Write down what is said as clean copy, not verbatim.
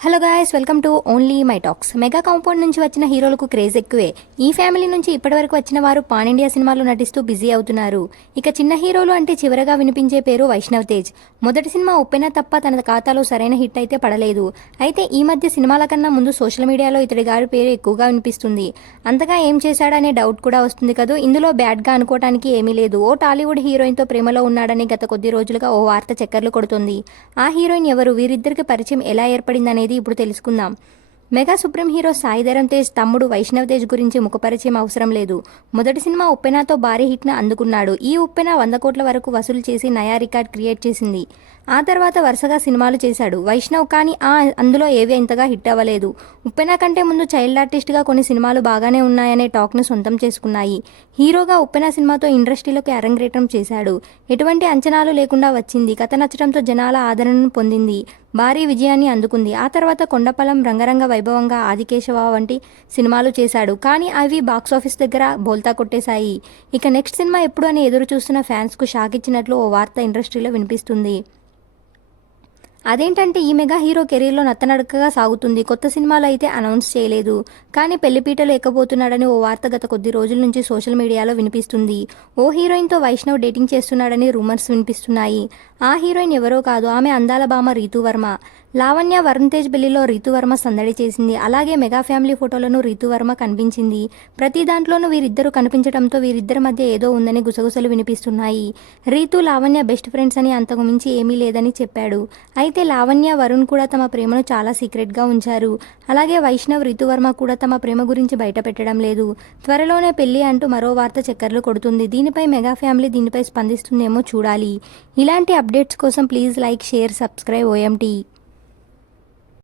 Hello guys, welcome to only my talks. Mega compound నుంచి వచ్చిన హీరోలకు క్రేజ్ ఎక్కువే. ఈ ఫ్యామిలీ నుంచి ఇప్పటివరకు వచ్చిన వారు పాన్ ఇండియా సినిమాలో నటిస్తూ బిజీ అవుతున్నారు. ఇక చిన్న హీరోలు అంటే చివరగా వినిపించే పేరు వైష్ణవ్ తేజ్. మొదటి సినిమా ఉప్పెన తప్ప తన ఖాతాలో సరైన హిట్ అయితే పడలేదు. అయితే ఈ మధ్య సినిమాల కన్నా ముందు సోషల్ మీడియాలో ఇతడి గారి పేరు ఎక్కువగా వినిపిస్తుంది. అంతగా ఏం చేశాడనే డౌట్ కూడా వస్తుంది కదా. ఇందులో బ్యాడ్గా అనుకోవడానికి ఏమీ లేదు. ఓ టాలీవుడ్ హీరోయిన్తో ప్రేమలో ఉన్నాడని గత కొద్ది రోజులుగా ఓ వార్త చక్కర్లు కొడుతుంది. ఆ హీరోయిన్ ఎవరు, వీరిద్దరికి పరిచయం ఎలా ఏర్పడిందనేది ఇప్పుడు తెలుసుకుందాం. Mega supreme hero Sai Dharam Tej తమ్ముడు వైష్ణవ్ తేజ్ గురించి ముఖపరిచయం అవసరం లేదు. మొదటి సినిమా ఉప్పెనతో భారీ హిట్ను అందుకున్నాడు. ఈ ఉప్పెన 100 కోట్ల వరకు వసూలు చేసి నయా రికార్డ్ క్రియేట్ చేసింది. ఆ తర్వాత వరుసగా సినిమాలు చేశాడు వైష్ణవ్, కానీ అందులో ఏవి ఇంతగా హిట్ అవ్వలేదు. ఉప్పెన కంటే ముందు చైల్డ్ ఆర్టిస్ట్గా కొన్ని సినిమాలు బాగానే ఉన్నాయనే టాక్ను సొంతం చేసుకున్నాయి. హీరోగా ఉప్పెన సినిమాతో ఇండస్ట్రీలోకి అరంగేట్రం చేశాడు. ఎటువంటి అంచనాలు లేకుండా వచ్చింది. కథ నచ్చడంతో జనాల ఆదరణను పొందింది. భారీ విజయాన్ని అందుకుంది. ఆ తర్వాత కొండపల్లం, రంగరంగ వైభవంగా, ఆదికేశవ వంటి సినిమాలు చేశాడు. కానీ అవి బాక్సాఫీస్ దగ్గర బోల్తా కొట్టేశాయి. ఇక నెక్స్ట్ సినిమా ఎప్పుడు అని ఎదురు చూస్తున్న ఫ్యాన్స్కు షాక్ ఇచ్చినట్లు ఓ వార్త ఇండస్ట్రీలో వినిపిస్తుంది. అదేంటంటే ఈ మెగా హీరో కెరీర్లో నత్తనడకగా సాగుతుంది. కొత్త సినిమాలు అయితే అనౌన్స్ చేయలేదు, కానీ పెళ్లిపీటలు ఎక్కబోతున్నాడని ఓ వార్త గత కొద్ది రోజుల నుంచి సోషల్ మీడియాలో వినిపిస్తుంది. ఓ హీరోయిన్తో వైష్ణవ్ డేటింగ్ చేస్తున్నాడని రూమర్స్ వినిపిస్తున్నాయి. ఆ హీరోయిన్ ఎవరో కాదు, ఆమె అందాల భామ రీతూవర్మ. లావణ్య వరుణ్ తేజ్ పెళ్లిలో రీతూవర్మ సందడి చేసింది. అలాగే మెగా ఫ్యామిలీ ఫోటోలను రీతూవర్మ కనిపించింది. ప్రతి దాంట్లోనూ వీరిద్దరూ కనిపించడంతో వీరిద్దరి మధ్య ఏదో ఉందని గుసగుసలు వినిపిస్తున్నాయి. రీతూ, లావణ్య బెస్ట్ ఫ్రెండ్స్ అని, అంతకు మించి ఏమీ లేదని చెప్పాడు. అయితే లావణ్య, వరుణ్ కూడా తమ ప్రేమను చాలా సీక్రెట్గా ఉంచారు. అలాగే వైష్ణవ్, రీతూవర్మ కూడా తమ ప్రేమ గురించి బయట పెట్టడం లేదు. త్వరలోనే పెళ్లి అంటూ మరో వార్త చక్కర్లు కొడుతుంది. దీనిపై మెగా ఫ్యామిలీ దీనిపై స్పందిస్తుందేమో చూడాలి. ఇలాంటి అప్డేట్స్ కోసం please like, share, subscribe OMT.